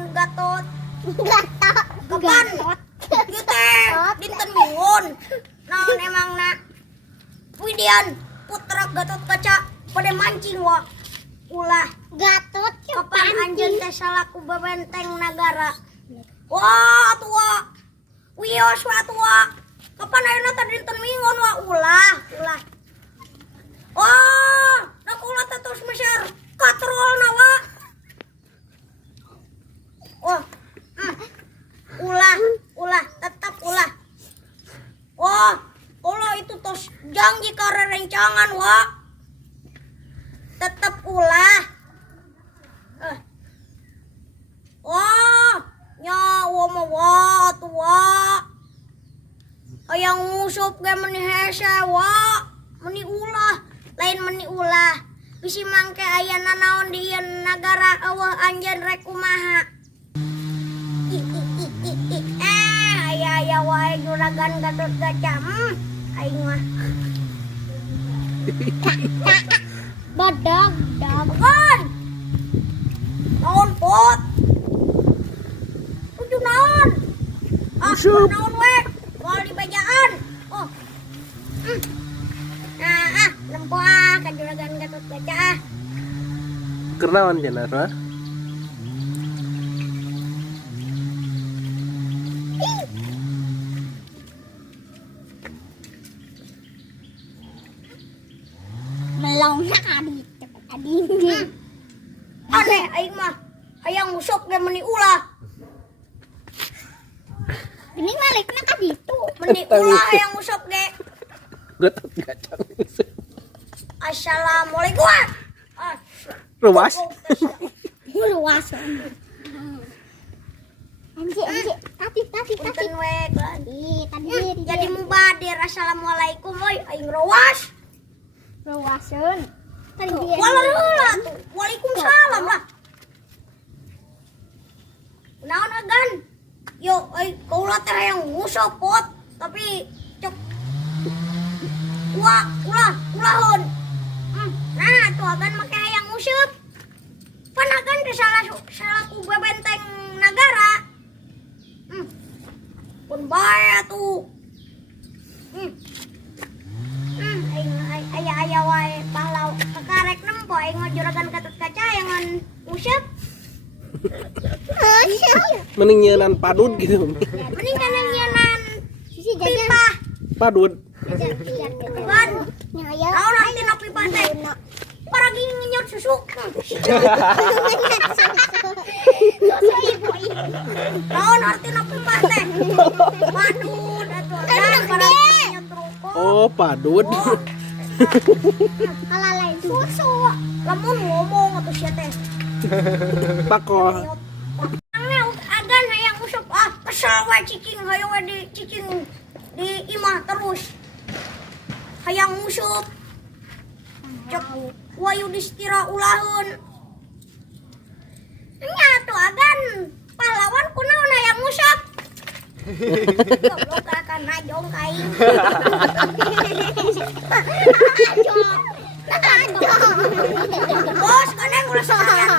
naon Gatot. Kapan? Ieu teh dinten Minggon. Naon emangna? Widian putra Gatot Kaca pada mancing wa. Ulah Gatot kapan anjeun teh salaku bebenteng nagara. Wah tua. Wios wa tua. Kapan ayeuna teh dinten Minggon wa ulah. Wah, nak ulah teh terus meser katrolna wa. Wah. Ulah, tetap ulah. Wah, ulah itu tos janji karerencangan wa. Tetap ulah. Wah, nyawa mah wa tua. Hayang ngusup ge meuni hese wa. Meuni ulah, lain meuni ulah. Bisi mangke aya nanaon di ieu nagara eueuh anjeun rek kumaha. Aya wae juragan Gatot Kaca. Aing mah. Badag. Kan. Naon pot? Kudu naon? Naon we? Moal dibajaan. Oh. Lempoah ka juragan Gatot Kaca. Kernaon cenah mah? Melong nak adik. Aneh aing mah. Hayang ngusuk ge meuni ulah. Ini malikna ka ditu. Meuni ulah hayang ngusuk ge. Gatot Kaca. Assalamualaikum. Ruas. Luas. Anjir. Tapi. Punten we Tadi. jadi mubadir. Assalamualaikum euy aing rawas. Luasun. Tadi dia. Waalaikumsalam tuh. Waalaikumsalam lah. Naon agan? Yo euy kaula teh hayang ngusuk pot tapi cek ulahun. Nah, tuh agan make hayang ngusuk. Pan agan teh salaku bebenteng nagara. Pun bae atuh. Aya wae pahlaw kakarek nempo aing mah juragan Gatot Kaca yangan ngusuk. Mending nyeunan padud gitu. Mending kana nyenan Sisi pipa. Padud. Ban. Nyaya. Naon artina pipa teh? Paragi ngenyot susu. Naon artina pipa teh? Padud atuh kan paragi ngenyot rokok. Oh, padud. Kalalai susu. Lamun ngomong atuh sia teh. Pakoh. Agan hayang usap kesel wae cicing hayang wae di cicing di imah terus. Hayang ngusuk. Cek wayu distira ulahun. Nya tuh agan pahlawan kunaon hayang ngusap. Goblok akan najong kain. Najong. Bos, kadang ulah sekalian.